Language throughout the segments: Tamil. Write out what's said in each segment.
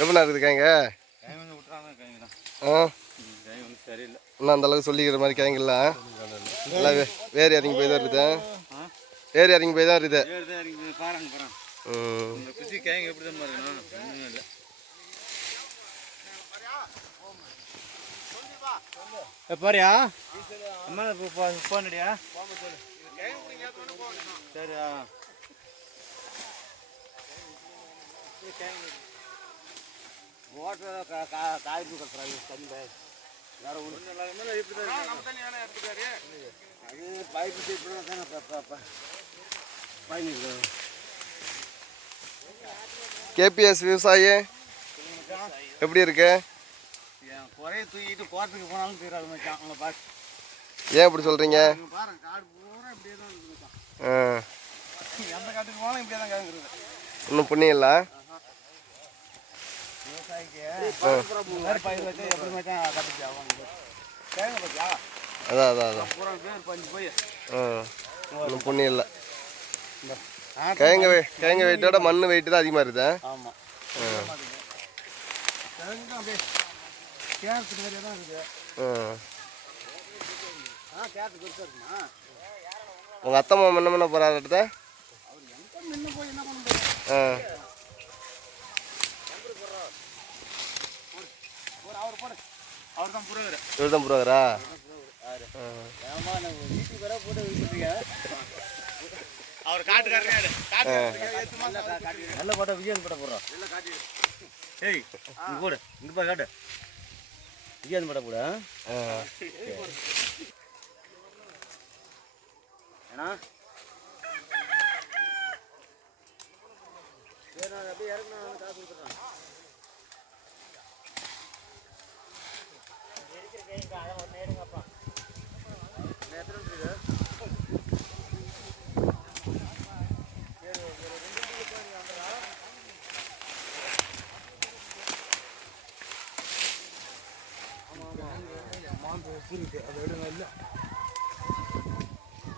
எப்படிண்ணா இருக்குது கேங்க? சரியில்லை இன்னும் அந்த அளவுக்கு சொல்லிக்கிற மாதிரி கேங்கல்ல நல்லா வேறு இறங்கி போய் தான் இருக்குது. வேறு இறங்கி போய் தான் இருக்குது. குச்சி கேங்க எப்படி தான் பாருங்கண்ணா ஒன்றுமே இல்லை. பாரியா அம்மா போனடியா சரி. காய்ப்பு கட்டுறாங்க தண்ணி வேற ஒன்றும் இல்லாத எப்படி அது பைப்பு பயணிக்கிறோம். கேபிஎஸ் விவசாயி எப்படி இருக்கு? குறைய தூக்கிட்டு போகிறதுக்கு போனாலும் தெரியாது மச்சான். அவங்க பார்த்து ஏன் இப்படி சொல்கிறீங்க? பாருங்க காடு பூரா இப்படியே தான் இருக்குது மச்சான். எந்த காட்டுக்கு போனாலும் இப்படியே தான் கேட்குறது. இன்னும் புண்ணியம் இல்லை விவசாயிக்கு பயிர் வச்சு எப்படி மச்சான் கட்டுச்சு அவங்க கேங்க பார்த்தியா? அதான் அதான் அதான் பூரா பேர் பஞ்சு போய் இன்னும் புண்ணியம் இல்லை. கிழங்கு வெயிட்டோட மண் வெயிட்டு தான் அதிகமாக இருக்குது. ஆமாம் கிழங்கு தான் அப்படியே கேரட்டு மாதிரியே தான் இருக்குது. கேரட்டு பெருசாக இருக்குமா? உங்கள் அத்தை மாமா என்ன பண்ண போகிறாரு? அவர் எங்கே முன்ன போய் என்ன பண்ண போகிறார்? அவர் போடு அவர் தான் புரோகர். இவர் தான் புரோகரா? வீட்டுக்கு வர போட்டு வச்சுருக்கீங்க. அவர் காட்டுக்காரரு நல்ல போட்டா விஜயன் போட்ட போடுறோம். ஏய் இங்கே போடு இங்கே போய் காட்டு விஜயன் போட்ட போட ஏன்னா சரி நான் அப்படியே இறங்கினா காசு கொடுத்துட்றேன். அதை ஒன்று எடுங்கப்பா எத்தனை இருக்குது?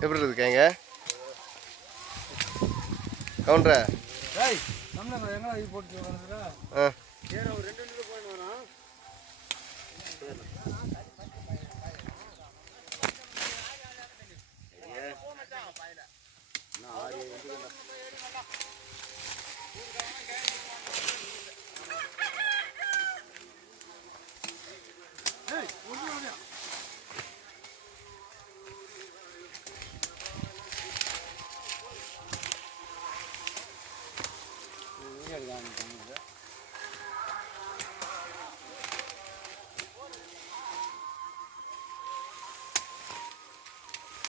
எப்படி இருக்குங்க கவுண்டர? எங்கே இது போட்டு சரி ஒரு 2 நிமிஷம் போயிடுவானா? எடுக்காம